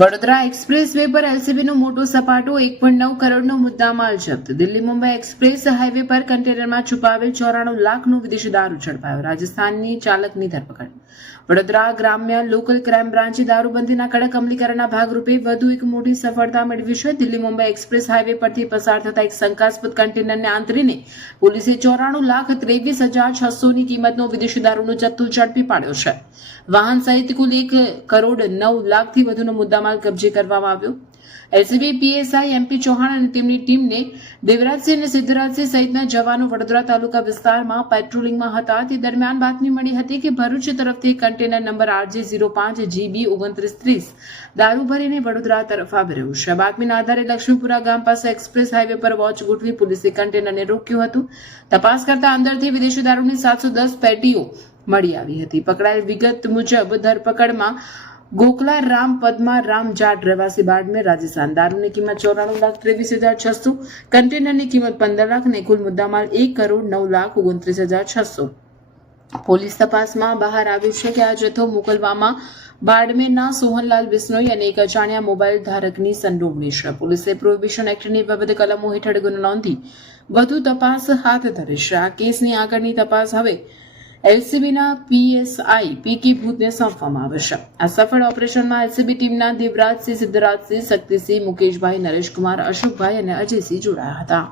Vadodara express way પર એલસીબીનો મોટો સપાટો 1.9 કરોડનો મુદ્દામાલ જપ્ત. દિલ્હી મુંબઈ એક્સપ્રેસ હાઈવે પર કન્ટેનરમાં છુપાવેલ 94 લાખનું વિદેશી દારૂ ઝડપાયો. રાજસ્થાનની ચાલકની ધરપકડ. વડોદરા ગ્રામ્ય લોકલ ક્રાઇમ બ્રાન્ચે દારૂબંધીના કડક અમલીકરણના ભાગરૂપે વધુ એક મોટી સફળતા મેળવી છે. દિલ્હી મુંબઈ એક્સપ્રેસ હાઈવે પરથી પસાર થતા એક શંકાસ્પદ કન્ટેનરને આંતરીને પોલીસે 94,23,600ની કિંમતનો વિદેશી દારૂનો જથ્થો ઝડપી પાડ્યો છે. વાહન સહિત કુલ 1,09,00,000થી વધુનો મુદ્દામાલ કબજે કરવામાં આવ્યો. એલસીબી પીએસઆઈ એમપી ચૌહાણ અને તેમની ટીમને દેવરાજસિંહ અને સિદ્ધરાજસિંહ સહિતના જવાનો વડોદરા તાલુકા વિસ્તારમાં પેટ્રોલિંગમાં હતા. તે દરમિયાન બાતમી મળી હતી કે ભરૂચ તરફથી કન્ટેનર નંબર RJ05GB 2930 દારૂ ભરીને વડોદરા તરફ આવી રહ્યું છે. બાતમીના આધારે લક્ષ્મીપુરા ગામ પાસે એક્સપ્રેસ હાઈવે પર વોચ ગોઠવી પોલીસે કન્ટેનરને રોક્યું હતું. તપાસ કરતા અંદરથી વિદેશી દારૂની 710 પેટીઓ મળી આવી હતી. પકડાયેલ વિગત મુજબ ધરપકડમાં ગોકલા રામ પદ્મા રામ જાટ રહેવાસી બાડમેર રાજસ્થાન. દારૂની કિંમત 94,23,600, કન્ટેનરની કિંમત 15 લાખ અને કુલ મુદ્દામાલ 1,09,29,600. પોલીસ તપાસમાં બહાર આવ્યું છે કે આ જથ્થો મોકલવામાં બાડમેરના સોહનલાલ બિશ્નોઈ અને એક અજાણ્યા મોબાઈલ ધારકની સંડોવણી છે. પોલીસે પ્રોહિબિશન એક્ટની વિવિધ કલમો હેઠળ ગુનો નોંધી વધુ તપાસ હાથ ધરી છે. આ કેસની આગળની તપાસ હવે એલસીબીના પીએસઆઈ પીકે ભૂતને સોંપવામાં આવે છે. આ સફળ ઓપરેશનમાં એલસીબી ટીમના દેવરાજસિંહ, સિદ્ધરાજસિંહ, શક્તિસિંહ, મુકેશભાઈ, નરેશકુમાર, અશોકભાઈ અને અજયસિંહ જોડાયા હતા.